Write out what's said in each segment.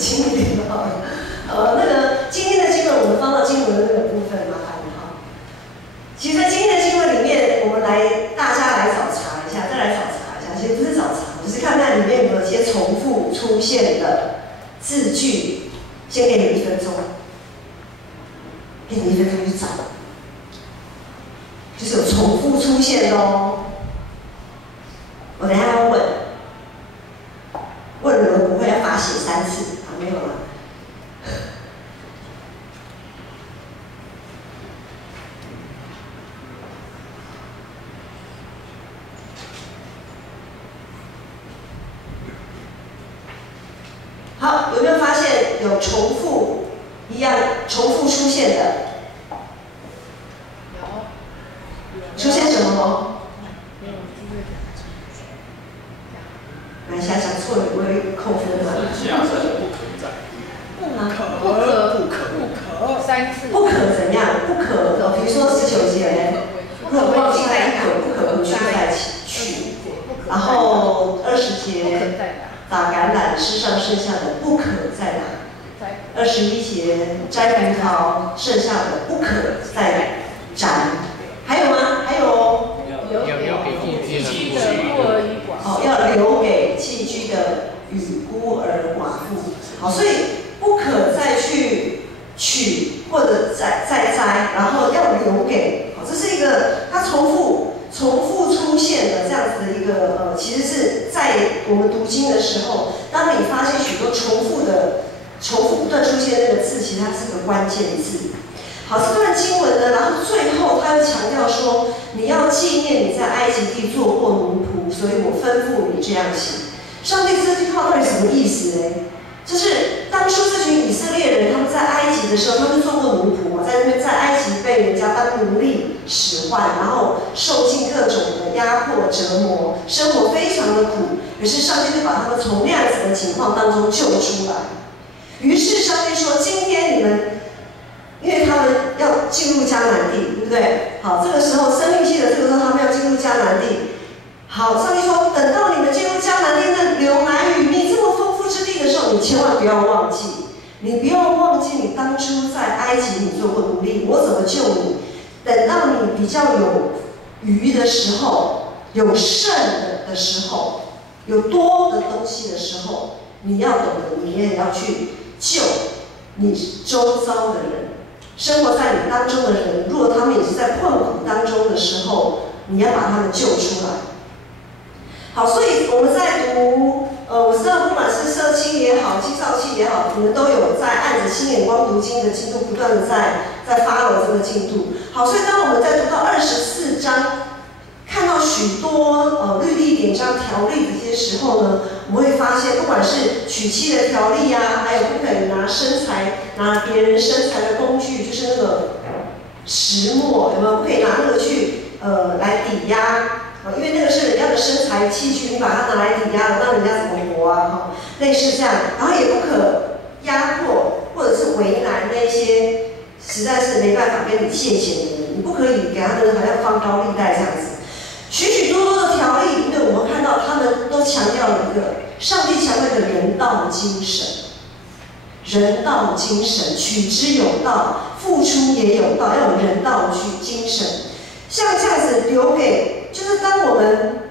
轻一点好了。那个今天的经文我们放到经文的那个部分，麻烦你哈。其实，在今天的经文里面，我们大家来找茬一下，再来找茬一下。其实不是找茬，只是看看里面有没有一些重复出现的字句。先给你1分钟，给你1分钟去找，就是有重复出现的哦。我等一下要问，问了不会要罚写3次啊？没有了。好，有没有发现有重复一样重复出现的？有。出现什么？来想想错了，不会扣分吗？下身不可在。不可怎样？不可，比如说19节，如果忘记带不可不去在一起去。然后20节。打橄榄，吃上剩下的不可再拿。21节摘葡萄，剩下的不可再摘。还有吗？还有。留给寄居的孤儿与寡妇。哦，要留给寄居的与孤儿寡妇。好，所以不可再去取或者再摘，然后要留给。好，这是一个它重复出现的这样子的一个其实是在我们读经的时候，当你发现许多重复不断出现那个字，其实它是个关键字。好，这段经文呢，然后最后他又强调说，你要纪念你在埃及地做过奴仆，所以我吩咐你这样行。上帝这句话到底什么意思呢？就是当初这群以色列人他们在埃及的时候，他们做过奴仆嘛，在那边在埃及被人家当奴隶使唤，然后受尽各种的压迫折磨，生活非常的苦。可是上帝就把他们从那样子的情况当中救出来。于是上帝说：“今天你们，因为他们要进入迦南地，对不对？好，这个时候生命记的这个时候他们要进入迦南地。好，上帝说，等到你们进入迦南地那流奶与蜜这么丰富之地的时候，你千万不要忘记，你不要忘记你当初在埃及你做过奴隶，我怎么救你？等到你比较有余的时候，有剩的时候，有多的东西的时候，你要懂得，你也要去救你周遭的人，生活在你当中的人，如果他们也是在困苦当中的时候，你要把他们救出来。好，所以我们在读，我知道不管是社青也好，青少期也好，你们都有在按着新眼光读经的进度，不断的在follow这个进度。好，所以当我们在读到24章，看到许多律例典章条例的这些时候呢，我们会发现，不管是娶妻的条例啊，还有不可以拿别人生财的工具，就是那个石磨，有没有？不可以拿那个去来抵押。因为那个是人家的生财器具，你把它拿来抵押了，那人家怎么活啊？哈，类似这样，然后也不可压迫或者是为难那些实在是没办法跟你借钱的人，你不可以给他们好像放高利贷这样子。许许多多的条例，因为我们看到他们都强调了一个，上帝强调的人道精神，人道精神，取之有道，付出也有道，要有人道精神。像这样子留给，就是当我们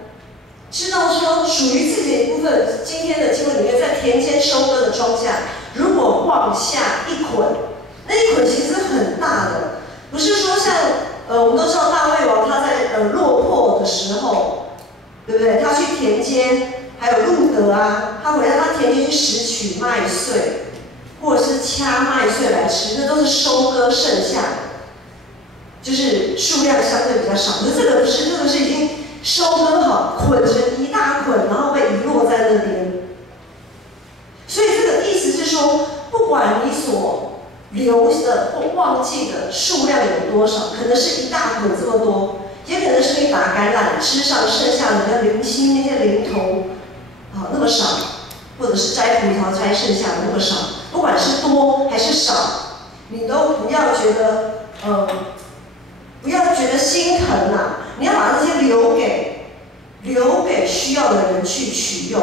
知道说属于自己的一部分，今天的经文里面，在田间收割的庄稼，如果往下一捆，那一捆其实很大的，不是说像我们都知道大卫王他在落魄的时候，对不对？他去田间，还有路德啊，他回到他田间去拾取麦穗，或者是掐麦穗来吃，那都是收割剩下的。就是数量相对比较少，可是这个不是，这个是已经收割好，捆成一大捆，然后被遗落在那边。所以这个意思是说，不管你所留的或忘记的数量有多少，可能是一大捆这么多，也可能是你打橄榄吃上剩下的那零星那些零头，那么少，或者是摘葡萄摘剩下的那么少，不管是多还是少，你都不要觉得不要觉得心疼啊！你要把这些留给需要的人去取用。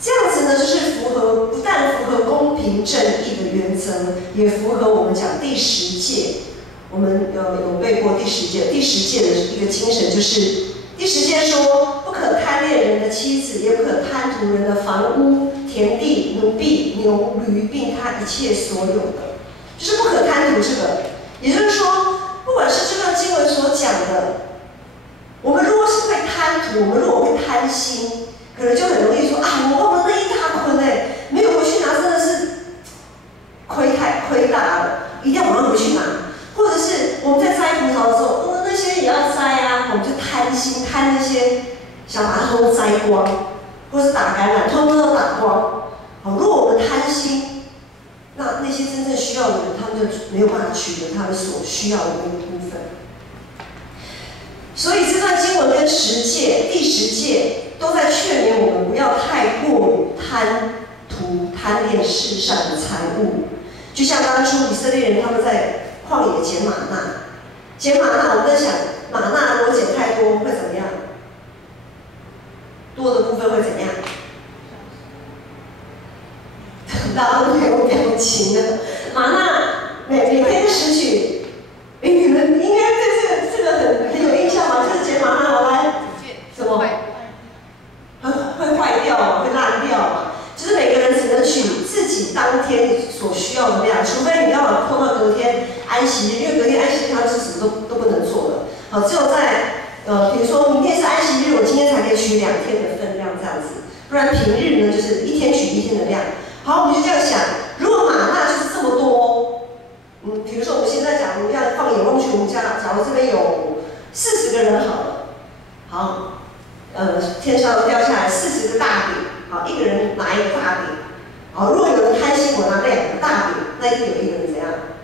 这样子呢，就是不但符合公平正义的原则，也符合我们讲第10诫。我们有背过第10诫，第10诫的一个精神就是第10诫说，不可贪恋人的妻子，也不可贪图人的房屋、田地、奴婢、牛驴，并他一切所有的，就是不可贪图这个。也就是说，不管是这个经文所讲的，我们如果是会贪图，我们如果会贪心，可能就很容易说啊，我忘了那一大捆没有回去拿，真的是亏大了，一定要马上回去拿。或者是我们在摘葡萄的时候，那些也要摘啊，我们就贪心，贪那些想把它都摘光，或是打橄榄，通通都打光。好，如果我们贪心，那些真正需要的人，他们就没有办法取得他们所需要的那个部分。所以这段经文跟第10诫都在劝勉我们不要太过于贪恋世上的财物。就像当初以色列人他们在旷野捡玛纳，我们在想，玛纳如果捡太多会怎么样？多的部分会怎样？大家都没有表情了。玛纳每天拾取，你们应该对这个很有印象吧？就是捡玛纳，我来什么？会坏掉嘛，会烂掉嘛。就是每个人只能取自己当天所需要的量，除非你要碰到隔天安息日，因为隔天安息日它是什么都不能做的。好，只有在比如说明天是安息日，我今天才可以取2天的分量这样子，不然平日呢就是1天取1天的量。好，我们就这样想，如果玛纳就是这么多，比如说我们现在假如要放眼望去，我们家假如这边有40个人好了，好，天上掉下来40个大饼。好，一个人拿一个大饼。好，如果有人贪心，我拿2个大饼，那一定有一个人怎样？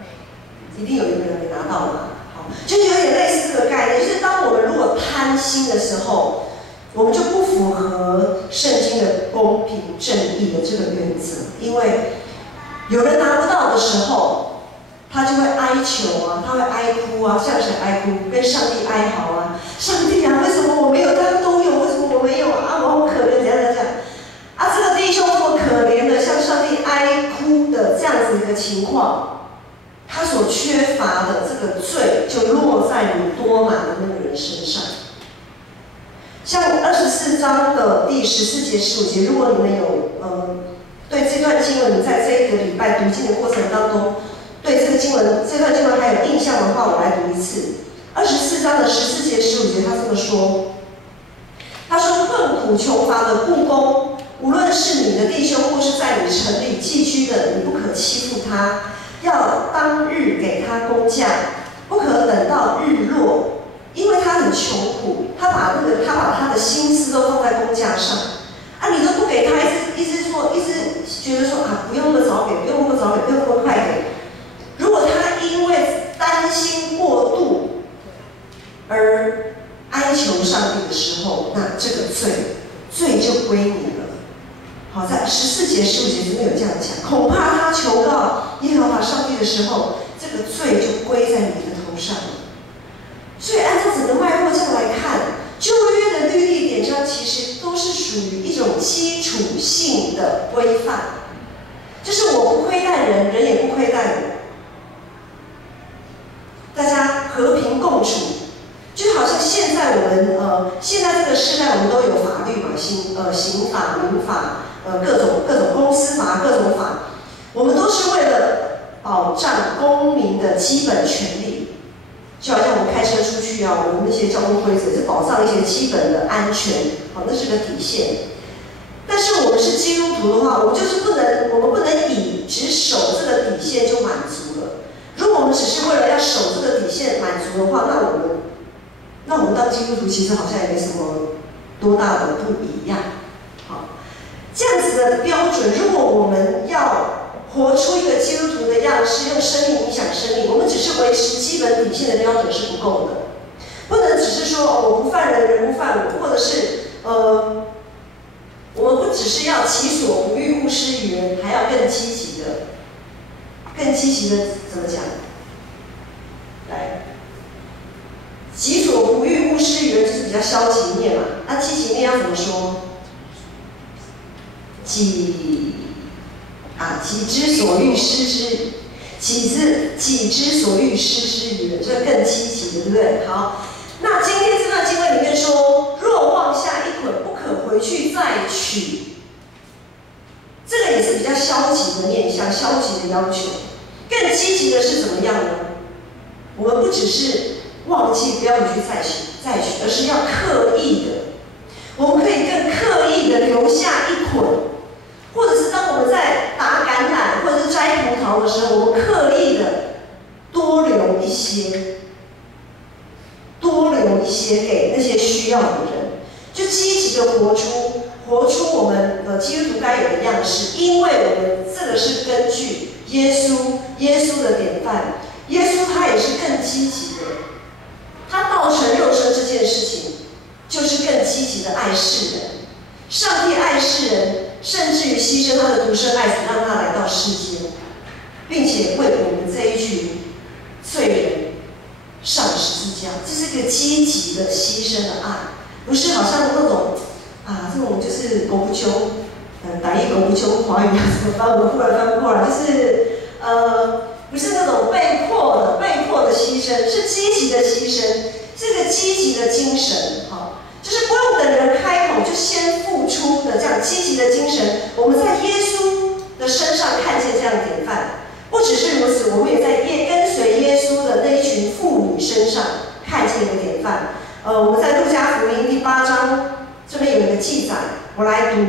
一定有一个人没拿到嘛。好，就是有点类似这个概念，就是当我们如果贪心的时候，我们就不符合圣经的公平正义的这个原则，因为有人拿不到的时候，他就会哀求啊，他会哀哭啊，向谁哀哭？跟上帝哀嚎啊，上帝啊，为什么我没有？大家都有，为什么我没有啊？我好可怜，怎样怎样。啊，这个弟兄这么可怜的向上帝哀哭的这样子一个情况，他所缺乏的这个罪就落在你多拿的那个人身上。像24章的第14节、15节，如果你们有对这段经文，你在这一个礼拜读经的过程当中，对这段经文还有印象的话，我来读一次。24章的14节、15节，他这么说：他说，困苦穷乏的雇工，无论是你的弟兄或是在你城里寄居的，你不可欺负他，要当日给他工价，不可等到日落，因为他很穷苦，他把他的心思都放在工价上。啊，你都不给他，一直觉得说啊，不用那么早给，不用那么早给，不用那么快给。如果他因为担心过度而哀求上帝的时候，那这个罪就归你了。好，在14节、15节里面有这样讲，恐怕他求告耶和华上帝的时候，这个罪就归在你的头上了。所以按照整个脉络这样来看，旧约的律例典章其实都是属于一种基础性的规范，就是我不亏待人，人也不亏待我，大家和平共处。就好像现在我们现在这个时代，我们都有法律嘛，刑法、民法，各种公司法、各种法，我们都是为了保障公民的基本权利。就好像我们开车出去啊，我们那些交通规则是保障一些基本的安全，好，那是个底线。但是我们是基督徒的话，我们不能以只守这个底线就满足了。如果我们只是为了要守这个底线满足的话，那我们当基督徒其实好像也没什么多大的不一样。好，这样子的标准，如果我们要活出一个基督徒的样式，用生命影响生命，我们只是维持基本底线的标准是不够的。不能只是说我不犯人，人不犯我，或者是我们不只是要己所不欲，勿施于人，还要更积极的怎么讲？来，己所不欲，勿施于人，就是比较消极面嘛。那积极面要怎么说？己之所欲施之，己之所欲施之于人，这更积极的，对不对？好，那今天这段经文里面说，若妄下一捆，不可回去再取。这个也是比较消极的面向，消极的要求。更积极的是怎么样呢？我们不只是忘记不要回去再取，而是要刻意的。我们可以更刻意的留下一捆，或者是当我们在打橄榄或者是摘葡萄的时候，我们刻意的多留一些给那些需要的人，就积极的活出我们基督徒该有的样式，因为我们这个是根据耶稣的典范，耶稣他也是更积极的，他道成肉身这件事情，就是更积极的爱世人。上帝爱世人，甚至于牺牲他的独生爱子，让他来到世间，并且为我们这一群罪人上十字架，这是一个积极的牺牲的爱，不是好像那种这种就是狗不揪，台语狗不揪，华语怎么翻？我忽然翻不过来，就是不是那种被迫的牺牲，是积极的牺牲，这个积极的精神，就是不用等人开口就先付出的这样积极的精神，我们在耶稣的身上看见这样的典范。不只是如此，我们也在跟随耶稣的那一群妇女身上看见一个典范。我们在路加福音第8章这边有一个记载，我来读。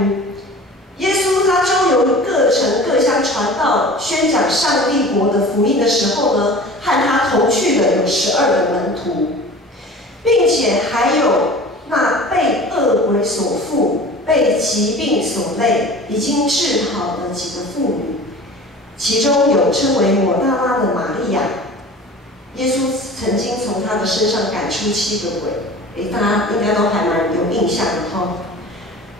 耶稣他周游各城各乡传道，宣讲上帝国的福音的时候呢，和他同去的有12个门徒，并且还有那被恶鬼所附、被疾病所累、已经治好的几个妇女，其中有称为抹大拉的玛利亚。耶稣曾经从她的身上赶出7个鬼，大家应该都还蛮有印象的哈。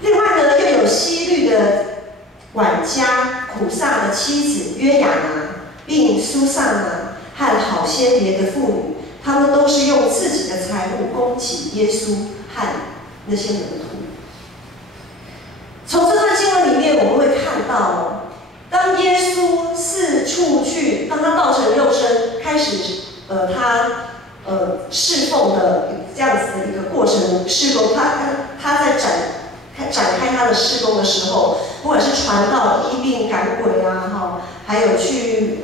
另外呢，又有希律的管家苦撒的妻子约雅拿，并苏撒拿和好些别的妇女，他们都是用自己的财物供给耶稣和那些门徒。从这段经文里面，我们会看到，当耶稣四处去，当他道成肉身，开始他侍奉的这样子的一个过程，侍奉他在展开他的事工的时候，不管是传道、医病、赶鬼还有去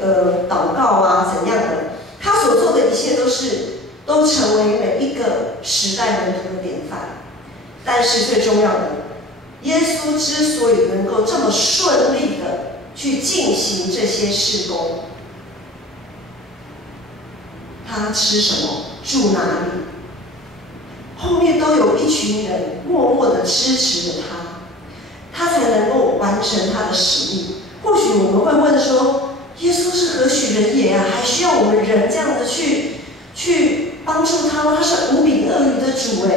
祷告怎样的，他所做的一切都成为每一个时代门徒的典范。但是最重要的，耶稣之所以能够这么顺利的去进行这些事工，他吃什么，住哪里，后面都有一群人默默的支持着他才能够完成他的使命。或许我们会问说，耶稣是何许人也啊？还需要我们人这样子去帮助他吗？他是无比恶余的主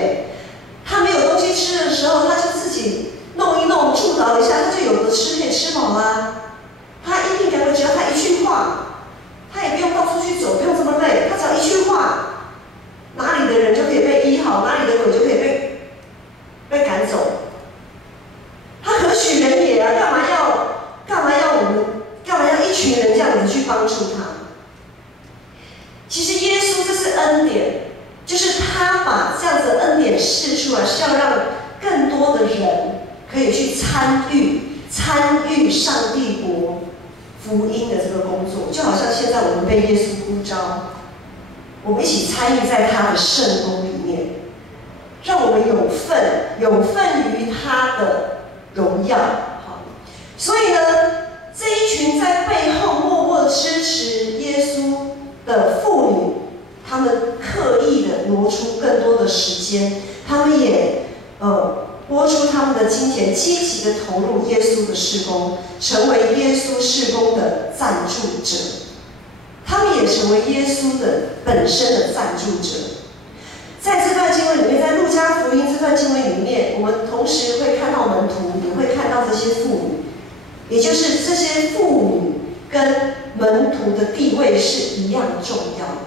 他没有东西吃的时候，他就自己弄一弄，助导一下，他就有的吃，可以吃饱啦。他一定只要他一句话，他也不用到处去走，不用这么累，他只要一句话，哪里的人就可以被医好，哪里的鬼就可以被赶走。他何许人也啊？干嘛要一群人这样子去帮助他？其实耶稣这是恩典，就是他把这样子的恩典释出来，是要让更多的人可以去参与上帝国福音的这个工作。就好像现在我们被耶稣呼召，我们一起参与在他的圣工里面，让我们有份于他的荣耀。所以呢，这一群在背后默默支持耶稣的妇女，他们刻意的挪出更多的时间，他们也拨出他们的金钱，积极的投入耶稣的事工，成为耶稣事工的赞助者。他们也成为耶稣的本身的赞助者。在这段经文里面，在路加福音这段经文里面，我们同时会看到门徒，也会看到这些妇女，也就是这些妇女跟门徒的地位是一样重要的。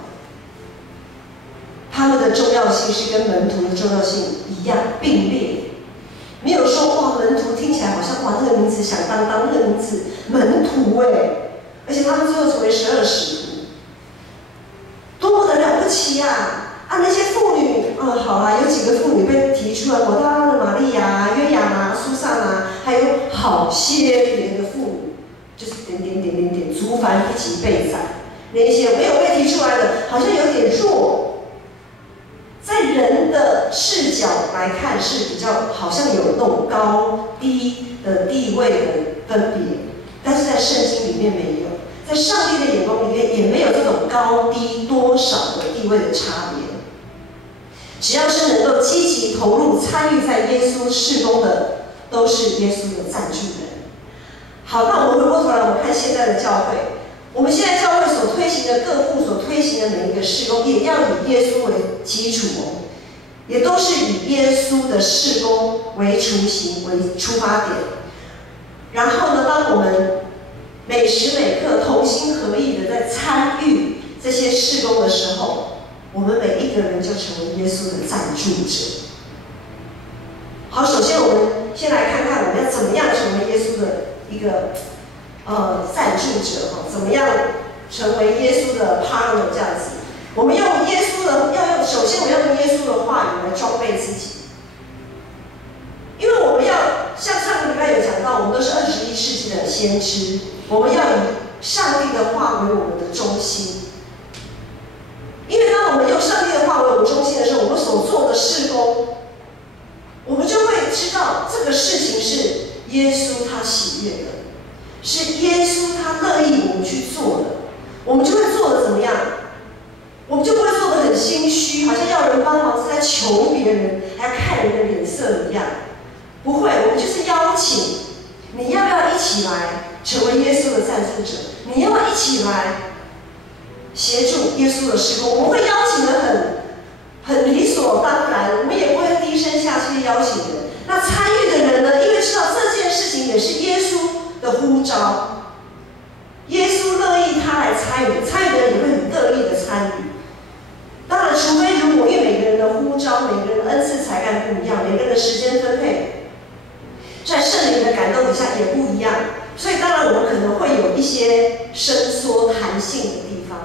他们的重要性是跟门徒的重要性一样并列，没有说哇，门徒听起来好好像哇，那个名字响当当，那个名字门徒哎，而且他们最后成为12使徒，多么的了不起啊！那些妇女，好啦，有几个妇女被提出来，抹大拉的玛利亚、约雅啊、苏珊啊，还有好些别的妇女，就是族繁不及备载。那一些没有被提出来的，好像有点弱，在人的视角来看是比较好像有那种高低的地位的分别，但是在圣经里面没有，在上帝的眼光里面也没有这种高低多少的地位的差别。只要是能够积极投入参与在耶稣事工的，都是耶稣的赞助人。好，那我们回过头来，我们看现在的教会，我们现在教会所推行的各部所推行的每一个事工，也要以耶稣为基础哦，也都是以耶稣的事工为雏形、为出发点。然后呢，当我们每时每刻同心合意的在参与这些事工的时候，我们每一个人就成为耶稣的赞助者。好，首先我们先来看看我们要怎么样成为耶稣的一个赞助者哈，怎么样成为耶稣的 partner 这样子。我们用耶稣的首先我们要用耶稣的话语来装备自己，因为我们要像上个礼拜有讲到，我们都是21世纪的先知，我们要以上帝的话为我们的中心。因为当我们用上帝的话为我们中心的时候，我们所做的事工，我们就会知道这个事情是耶稣他喜悦的，是耶稣他乐意我们去做的，我们就会做的怎么样？我们就不会做的很心虚，好像要人帮忙是在求别人，还要看人的脸色一样。不会，我们就是邀请你，要不要一起来成为耶稣的赞助者？你要不要一起来协助耶稣的事工？我们会邀请的很理所当然，我们也不会低声下气的邀请人。那参与的人呢？因为知道这件事情也是耶稣的呼召，耶稣乐意他来参与，参与的人也会很乐意的参与。当然，除非如果因为每个人的呼召、每个人的恩赐才干不一样，每个人的时间分配，在圣灵的感动底下也不一样，所以当然我们可能会有一些伸缩弹性的地方。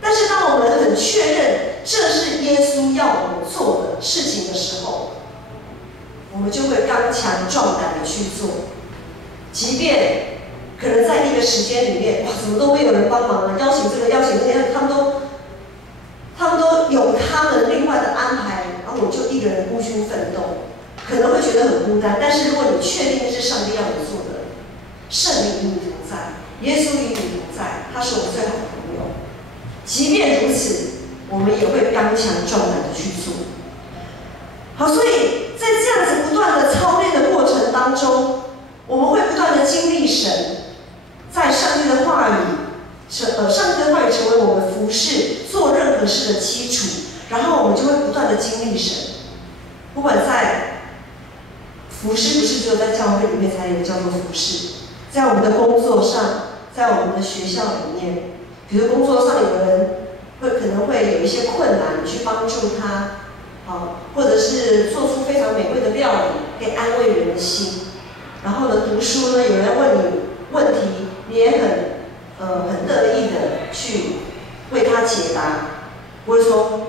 但是当我们很确认这是耶稣要我们做的事情的时候，我们就会刚强壮胆的去做，即便可能在一个时间里面，哇，怎么都没有人帮忙了，邀请这个邀请那个，他们都有他们另外的安排，然后我就一个人孤军奋斗，可能会觉得很孤单。但是如果你确定是上帝要你做的，圣灵与你同在，耶稣与你同在，他是我们最好的朋友。即便如此，我们也会刚强壮胆的去做。好，所以在这样子不断的操练的过程当中，我们会不断的经历神，在上帝的话语，上帝的话语成为我们服侍做任何事的基础，然后我们就会不断的经历神。不管在服侍，不是只有在教会里面才有叫做服侍，在我们的工作上，在我们的学校里面。比如工作上有人可能会有一些困难，你去帮助他，或者是做出非常美味的料理，可以安慰人的心。然后呢，读书呢，有人问你问题，你也很乐意的去为他解答，不会说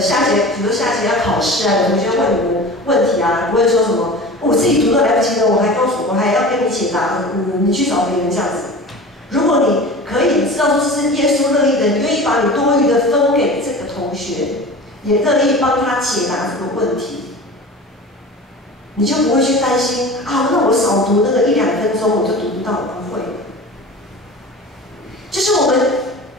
下节，比如下节要考试啊，有同学问你们问题啊，不会说什么我自己读都来不及了，我还要跟你解答，你去找别人这样子。如果你可以知道这是耶稣乐意的，你愿意把你多余的分给这个同学，也乐意帮他解答这个问题，你就不会去担心啊，那我少读那个1-2分钟我就读不到，不会。就是我们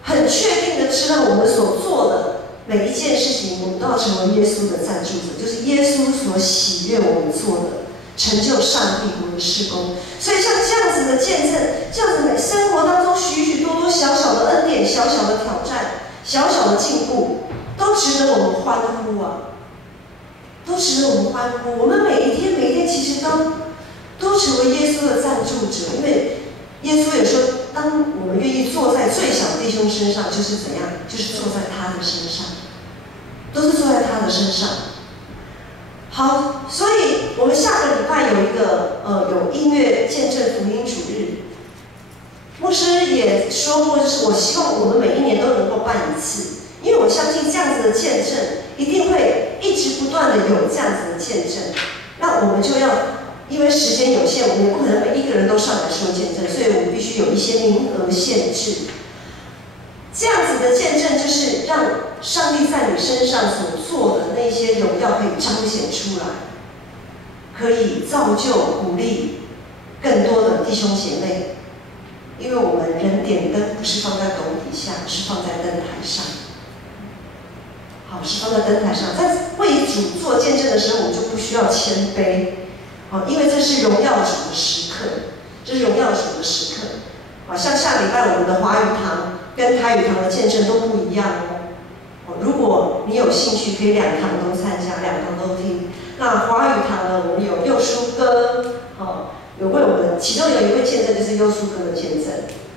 很确定的知道我们所做的每一件事情，我们都要成为耶稣的赞助者，就是耶稣所喜悦我们做的，成就上帝国的事工。所以像这样子的见证，这样子在生活当中许许多多小小的恩典、小小的挑战、小小的进步，都值得我们欢呼啊！都值得我们欢呼。我们每一天其实都成为耶稣的赞助者，因为耶稣也说，当我们愿意坐在最小弟兄身上，就是怎样？就是坐在他的身上，都是坐在他的身上。好，所以我们下个礼拜有见证福音主日。牧师也说过，就是我希望我们每一年都能够办一次，因为我相信这样子的见证一定会一直不断的有这样子的见证。那我们就要，因为时间有限，我们也不可能每一个人都上来说见证，所以我们必须有一些名额限制。这样子的见证就是让上帝在你身上所做的那些荣耀可以彰显出来，可以造就鼓励更多的弟兄姐妹。因为我们人点灯不是放在斗底下，是放在灯台上。好，是放在灯台上。在为主做见证的时候，我们就不需要谦卑，好，因为这是荣耀主的时刻，这是荣耀主的时刻。好，像下礼拜我们的华语堂跟台语堂的见证都不一样哦。如果你有兴趣，可以2堂都参加，2堂都听。那华语堂呢，我们有佑书哥，好。有为我们其中有一位见证就是优叔哥的见证，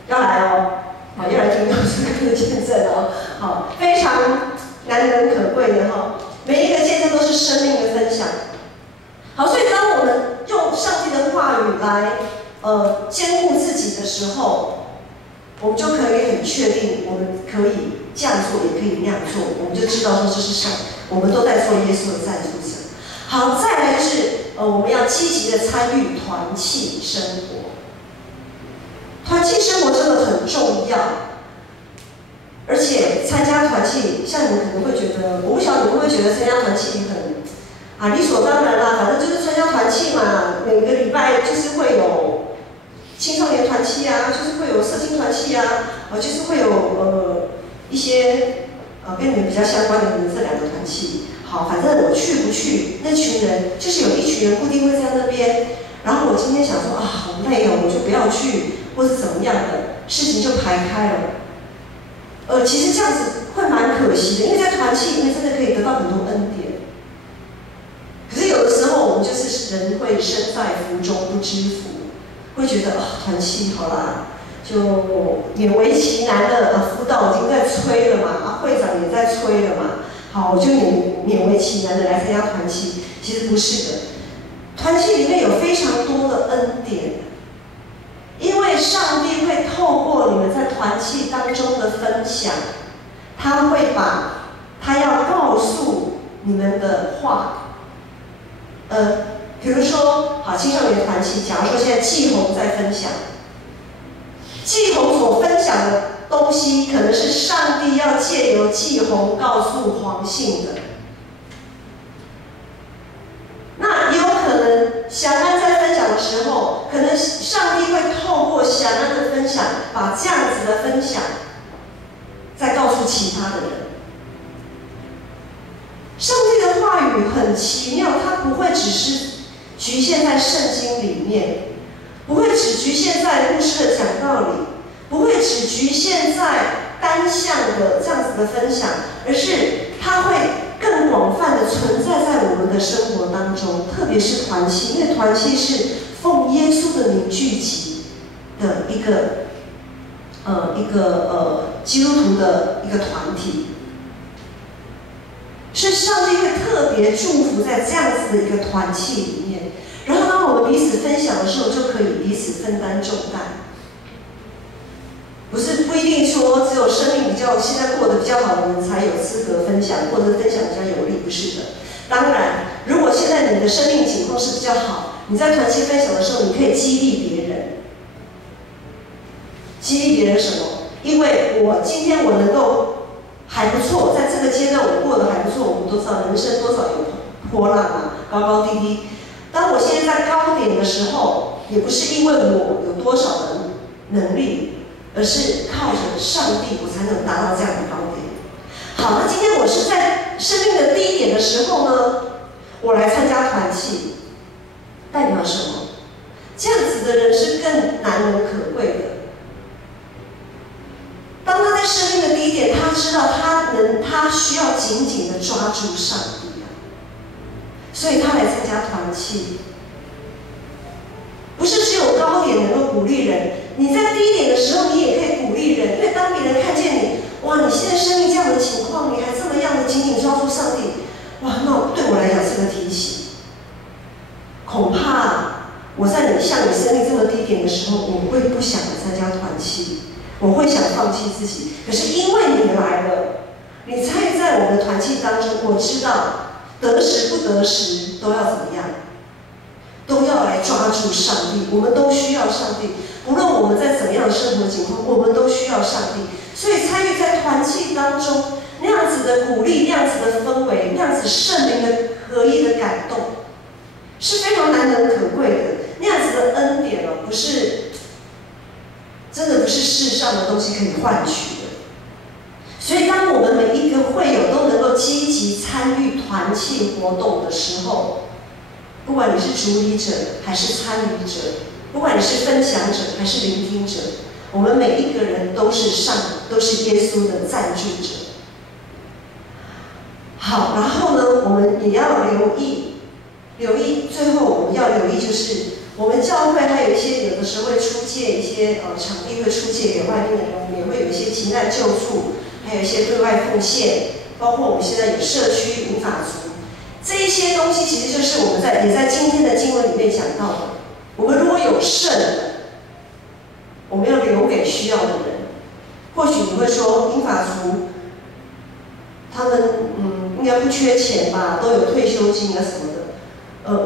要来哦，好，要来听优叔哥的见证哦，好，非常难能可贵的哈，每一个见证都是生命的分享。好，所以当我们用上帝的话语来兼顾自己的时候，我们就可以很确定，我们可以这样做，也可以那样做，我们就知道说这是上，我们都在做耶稣的赞助者。好，再来就是我们要积极的参与团契生活。团契生活真的很重要，而且参加团契，像你们可能会觉得，我不晓得你们会不会觉得参加团契很理所当然啦，反正就是参加团契嘛，每个礼拜就是会有青少年团契啊，就是会有社青团契啊，就是会有一些跟你们比较相关的这2个团契。好，反正我去不去，那群人就是有一群人固定会在那边。然后我今天想说好累哦，我就不要去，或是怎么样的，事情就排开了。其实这样子会蛮可惜的，因为在团契里面真的可以得到很多恩典。可是有的时候我们就是人会身在福中不知福，会觉得团契好啦，就勉为其难的辅导已经在催了嘛，会长也在催了嘛。好，我就勉为其难的来参加团契，其实不是的。团契里面有非常多的恩典，因为上帝会透过你们在团契当中的分享，他会把他要告诉你们的话，比如说，好，青少年团契，假如说现在季红在分享，季红所分享的东西可能是上帝要借由季红告诉黄信的。那也有可能祥安在分享的时候，可能上帝会透过祥安的分享，把这样子的分享再告诉其他的人。上帝的话语很奇妙，它不会只是局限在圣经里面，不会只局限在牧师的讲道理，不会只局限在单向的这样子的分享，而是它会更广泛的存在在我们的生活当中，特别是团契，因为团契是奉耶稣的名聚集的一个基督徒的一个团体，是上帝会特别祝福在这样子的一个团契里面。然后当我们彼此分享的时候，就可以彼此分担重担。不一定说只有生命现在过得比较好的人才有资格分享，或者分享比较有利，不是的。当然，如果现在你的生命情况是比较好，你在团契分享的时候，你可以激励别人。激励别人什么？因为今天我能够还不错，在这个阶段我过得还不错，我们都知道人生多少有波浪啊，高高低低。当我现在在高点的时候，也不是因为我有多少的能力，而是靠着上帝，我才能达到这样的高点。好，那今天我是在生命的低点的时候呢，我来参加团契，代表什么？这样子的人是更难能可贵的。当他在生命的低点，他知道他需要紧紧的抓住上帝啊，所以他来参加团契。不是只有高点能够鼓励人，你在低点的时候，你也可以鼓励人，因为当别人看见你，哇，你现在生命这样的情况，你还这么样的紧紧抓住上帝，哇，那对我来讲是个提醒。恐怕我在像你生命这么低点的时候，我会不想参加团契，我会想放弃自己。可是因为你来了，你参与在我们的团契当中，我知道得时不得时都要怎么样，都要来抓住上帝。我们都需要上帝，无论我们在怎么样的生活情况，我们都需要上帝。所以参与在团契当中，那样子的鼓励，那样子的氛围，那样子圣灵的合一的感动，是非常难能可贵的。那样子的恩典哦，不是真的不是世上的东西可以换取的。所以，当我们每一个会友都能够积极参与团契活动的时候，不管你是主理者还是参与者，不管你是分享者还是聆听者，我们每一个人都是耶稣的赞助者。好，然后呢，我们也要留意，最后我们要留意就是，我们教会还有一些有的时候会出借一些场地，会出借给外面的人，我们也会有一些急难救助，还有一些对外奉献，包括我们现在有社区民法族，这一些东西其实就是我们也在今天的经文里面讲到的。我们如果有剩的，我们要留给需要的人。或许你会说，民法族他们应该不缺钱吧，都有退休金啊什么的。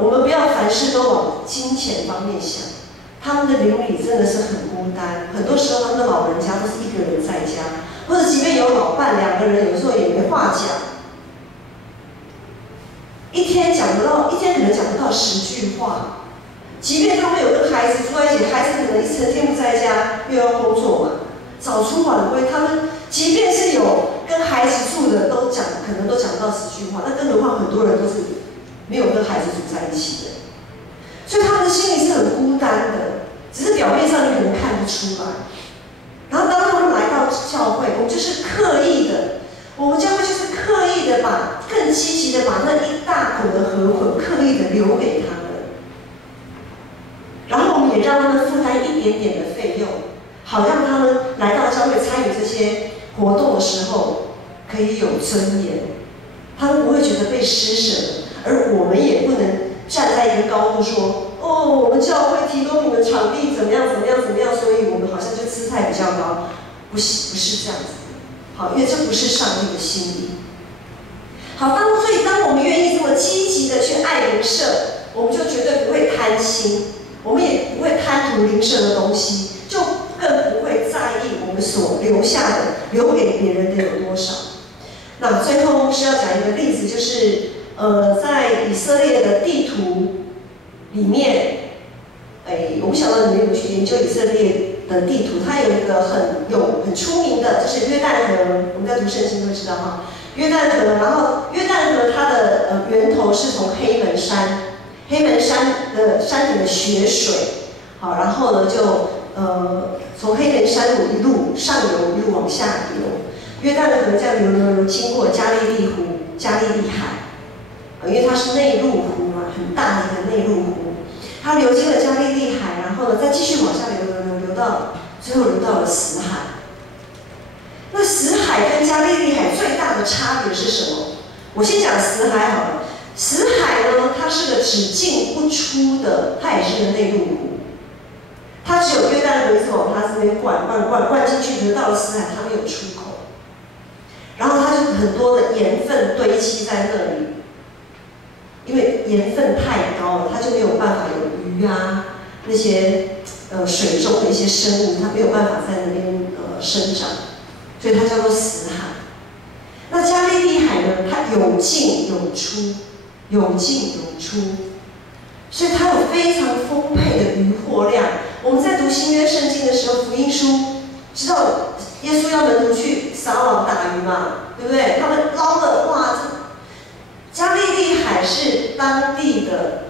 我们不要凡事都往金钱方面想，他们的邻里真的是很孤单，很多时候他们的老人家都是一个人在家，或者即便有老伴，两个人有时候也没话讲，一天可能讲不到10句话。即便他们有跟孩子住在一起，孩子可能一整天不在家，又要工作嘛，早出晚归，他们即便是有跟孩子住的，可能都讲不到10句话，那更何况很多人都是没有跟孩子住在一起的，所以他们的心里是很孤单的，只是表面上你可能看不出来。然后当他们来到教会，我们就是刻意的，我们教会就是刻意的更积极的把那一大口的河捆刻意的留给他们，然后我们也让他们负担一点点的费用，好让他们来到教会参与这些活动的时候可以有尊严，他们不会觉得被施舍，而我们也不能站在一个高度说，我们教会提供你们场地怎么样，所以我们好像就姿态比较高，不是这样子。好，因为这不是上帝的心意。好，所以当我们愿意这么积极的去爱邻舍，我们就绝对不会贪心，我们也不会贪图邻舍的东西，就更不会在意我们所留下的、留给别人的有多少。那最后是要讲一个例子，就是在以色列的地图里面，我不晓得你们有没有去研究以色列的地图，它有一个很出名的，就是约旦河，我们在读圣经都知道哈，约旦河，然后约旦河它的源头是从黑门山的山顶的雪水，好，然后呢就从黑门山谷一路上游，一路往下流。约旦的河这样流，经过加利利湖、加利利海，因为它是内陆湖嘛，很大的一个内陆湖，它流经了加利利海，然后呢再继续往下流到最后流到了死海。那死海跟加利利海最大的差别是什么？我先讲死海好了。死海呢，它是个只进不出的，它也是个内陆湖。它只有约旦河一直往它这边灌进去，可是到了死海，它没有出口。然后它就很多的盐分堆积在那里，因为盐分太高了，它就没有办法有鱼啊那些水中的一些生物，它没有办法在那边生长，所以它叫做死海。那加利利海呢，它有进有出，所以它有非常丰沛的渔获量。我们在读新约圣经的时候，福音书知道耶稣要门徒去撒网打鱼嘛，对不对？他们捞了，哇！加利利海是当地的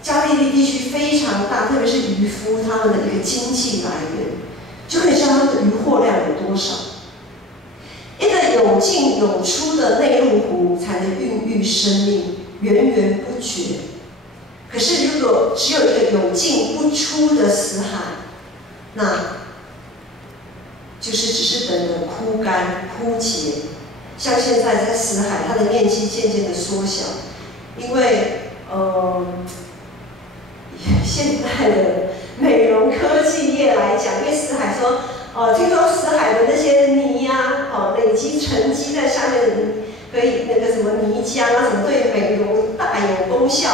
加利利地区非常大，特别是渔夫他们的一个经济来源，就可以知道他们的渔获量有多少。一个有进有出的内陆湖才能孕育生命，源源不绝。可是如果只有一个有进不出的死海，那就是只是等着枯干枯竭。像现在在死海，它的面积渐渐的缩小，因为现现在的美容科技业来讲，因为思海说，听说思海的那些泥呀，累积沉积在下面的泥，可以那个什么泥浆啊，什么对美容大有功效。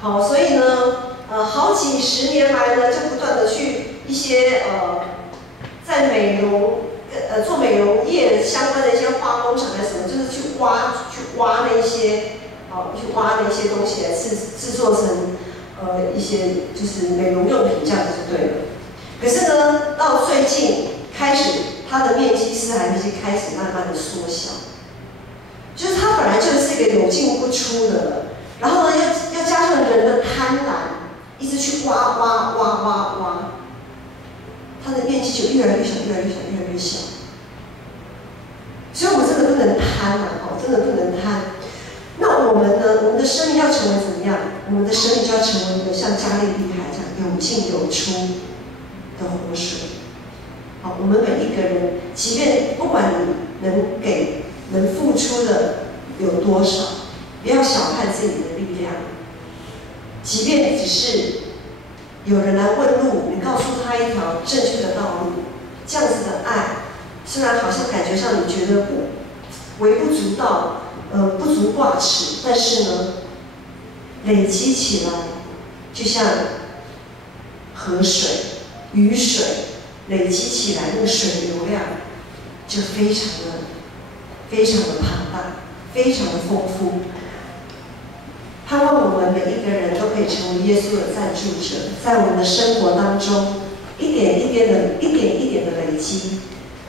好，所以呢，好几十年来呢，就不断的去一些在美容做美容业相关的一些化工厂还是什么，就是去挖那些去挖那些东西来制作成一些就是美容用品，这样子就对了。可是呢，到最近开始，它的面积思海面积开始慢慢的缩小，就是它本来就是一个有进不出的了，然后呢又加上人的贪婪，一直去挖，它的面积就越来越小，越来越小，越来越小。所以我们真的不能贪啊，真的不能贪。那我们呢？我们的生命要成为怎么样？我们的生命就要成为一个像加利利海这样有进有出的活水。好，我们每一个人，即便不管你能付出的有多少，不要小看自己的力量。即便只是有人来问路，你告诉他一条正确的道路，这样子的爱，虽然好像感觉上你觉得微不足道。不足挂齿，但是呢，累积起来，就像河水、雨水累积起来，那个水流量就非常的庞大，非常的丰富。盼望我们每一个人都可以成为耶稣的赞助者，在我们的生活当中，一点一点的累积，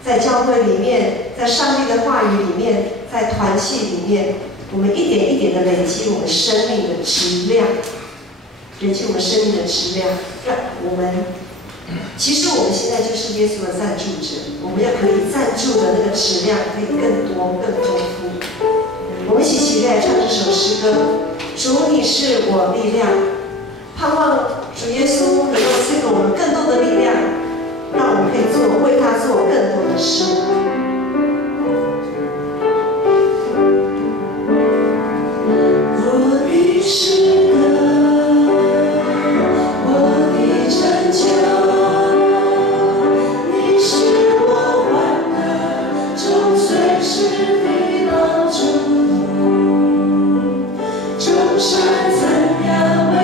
在教会里面，在上帝的话语里面。在团契里面，我们一点一点的累积我们生命的质量，累积我们生命的质量，让我们，其实我们现在就是耶稣的赞助者，我们要可以赞助的那个质量可以更多、更丰富。我们一起起来唱这首诗歌，主你是我力量，盼望主耶稣能够赐给我们更多的力量，让我们可以为他做更多的事。众山怎样为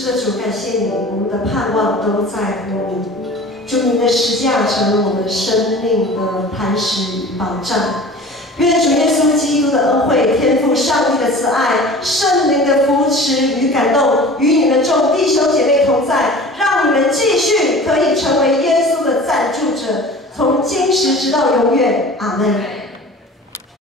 是的，主，感谢你，我们的盼望都在乎你。主，您的十字架成了我们生命的磐石与保障。愿主耶稣基督的恩惠、天父上帝的慈爱、圣灵的扶持与感动，与你们众弟兄姐妹同在，让你们继续可以成为耶稣的赞助者，从今时直到永远。阿们。